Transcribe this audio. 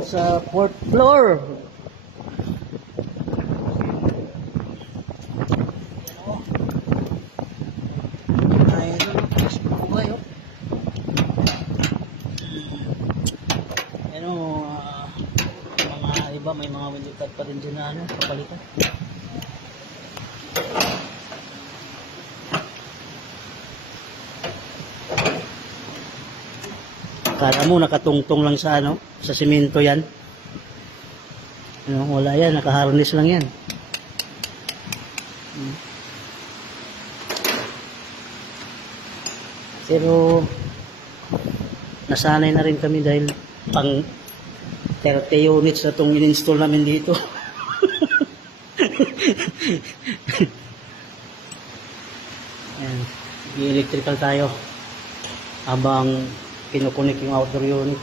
Sa fourth floor. Mga iba may mga window cut pa rin dyan na kapalitan. Kala mo nakatungtong lang sa sa simento yan. Wala yan, nakaharness lang yan. Pero nasanay na rin kami dahil pang 30 units na itong in-install namin dito. Ayan, i-electrical tayo habang kinukunik yung outdoor unit.